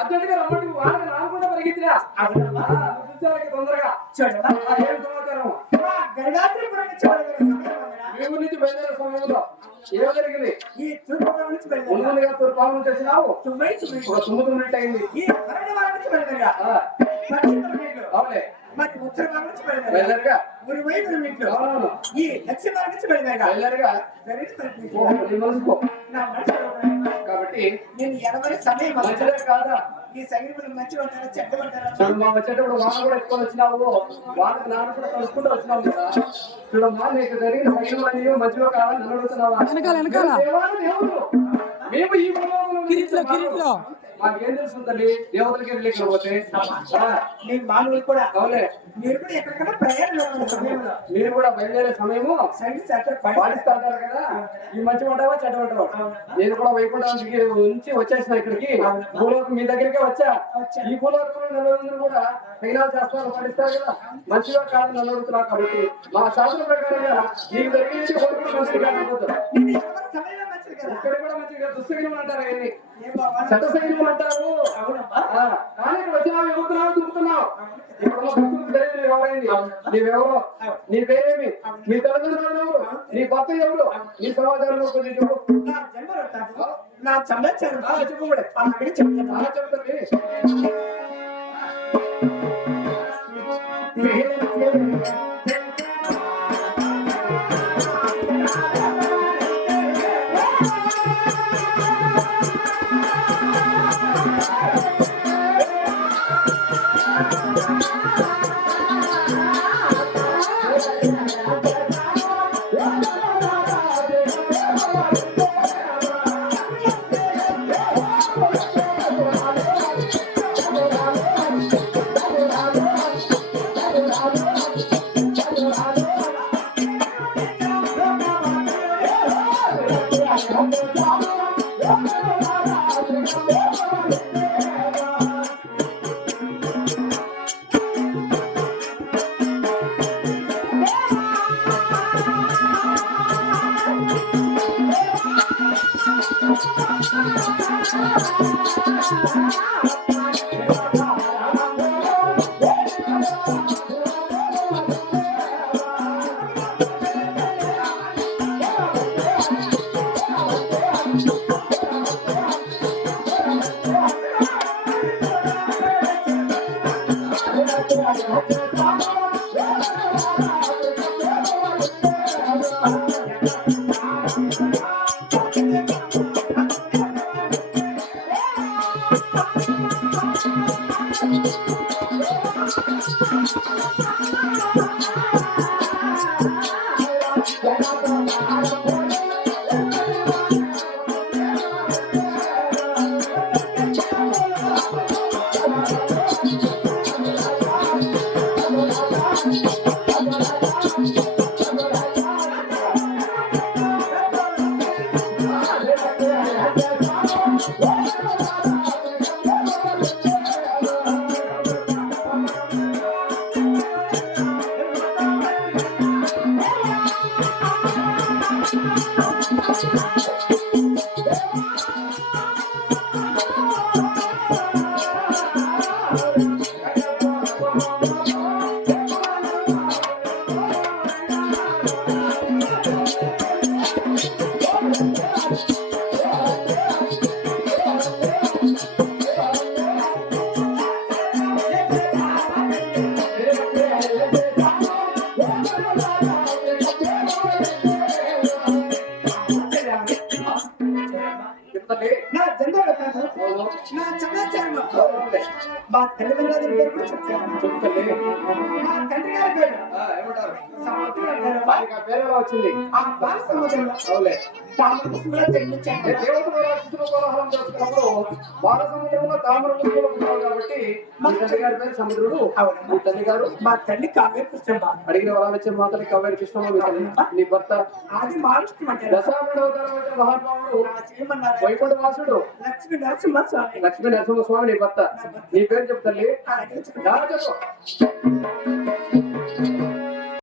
అర్జెంటుగా రమ్మంటే వాళ్ళకి రాకుండా పరిగెత్తిరా తొందరగా ఏం సమాచారం మీ ఊరి నుంచి బయలుదేరే సమయంలో ఏం జరిగింది? ఈ తూర్పు నుంచి వచ్చినావు 9 అయింది. అవులే మరి ఉత్తర భాగం నుంచి బయలుదేరగా ఊరి వైపు ఈ దక్షిణ భాగం నుంచి బయలుదేరగా కాబట్టి నేను ఎవరి సమయం మంచిదే కాదా? ఈ సైనికులు మంచి ఉంటారా చెడ్డ ఉంటారా? మా వచ్చేటప్పుడు వాన కూడా ఎక్కువ వచ్చినావు, వానకు నాన్న కూడా కలుసుకుంటూ వచ్చినావు కదా. చూడమ్మా నీకు జరిగిన సైన్యం మంచిలో కావాలని నన్ను అడుగుతున్నావా? మేము ఈ మాకేం తెలుస్తుందండి దేవతలకి వెళ్ళకపోతే నేను మానవులు కూడా అవులే. మీరు కూడా ఎక్కడికైనా ప్రయాణం సమయంలో మీరు కూడా బయలుదేరే సమయము పాటిస్తారు కదా. ఈ మంచి ఉంటావా చెడ్డ ఉంటావా? నేను కూడా వైకుంఠానికి నుంచి వచ్చేసిన ఇక్కడికి భూలోకం మీ దగ్గరికే వచ్చా. ఈ భూలోకంలో నలుగురు కూడా తగినాలు చేస్తారు పాటిస్తారు కదా. మంచిగా కాదని నన్ను అడుగుతున్నావు కాబట్టి మా శాస్త్రం ప్రకారంగా నీకు దగ్గర మంచిది కాకపోతారు. ఇక్కడ కూడా మంచిగా దుస్సగినం అంటారు, అవన్నీ చెత్త సైన్యం అంటారు. కానీ ఇక్కడ వచ్చినావు ఎగురుతున్నావు దుక్కుతున్నావు. ఇక్కడ భక్తులకు తెలియదు ఎవరైంది, నీవెవరో, నీ పేరేమి, నీ తల్లిదండ్రులు ఎవరు, నీ భర్త ఎవరు, నీ సమాచారంలో కొంచెం చెప్పు. నా సమాచారం చెప్పు కూడా చెప్తుంది. చెప్తాలే. నా జన్మ కాదు అవును. నా సమాచారం అవునులే. మా తల్లిదండ్రుల పేరు కూడా చెప్తాను. చెప్తాలే. మా తండ్రి గారి పేరు ఏమంటారు? సముద్రం అంటారు. దానికి ఆ పేరు ఎలా వచ్చింది? ఆ బాల సముద్రంలో అవులే. తామరపుష్పంలో జన్మించాను. దేవతలు రాక్షసులు కోలాహలం చేస్తున్నప్పుడు బాల సముద్రంలో తామర పుష్పాలు పుట్టావు కాబట్టి మీ తండ్రి గారి పేరు సముద్రుడు. అవును. మీ తల్లి గారు మా తల్లి కావ్య పుష్పమ్మ అడిగిన వరాలు ఇచ్చిన మాతలి కవ్వేరు కృష్ణమ్మ. మీ తల్లి నీ భర్త అది మారుష్యం అంటారు. దశావతారం వచ్చిన మహానుభావుడు ఆ శ్రీమన్నారాయణ వైకుంఠ వాసుడు లక్ష్మీ నరసింహ స్వామి లక్ష్మీ నరసింహస్వామి నీ భర్త. నీ పేరు చెప్తాలి. ఆ, చెప్పు.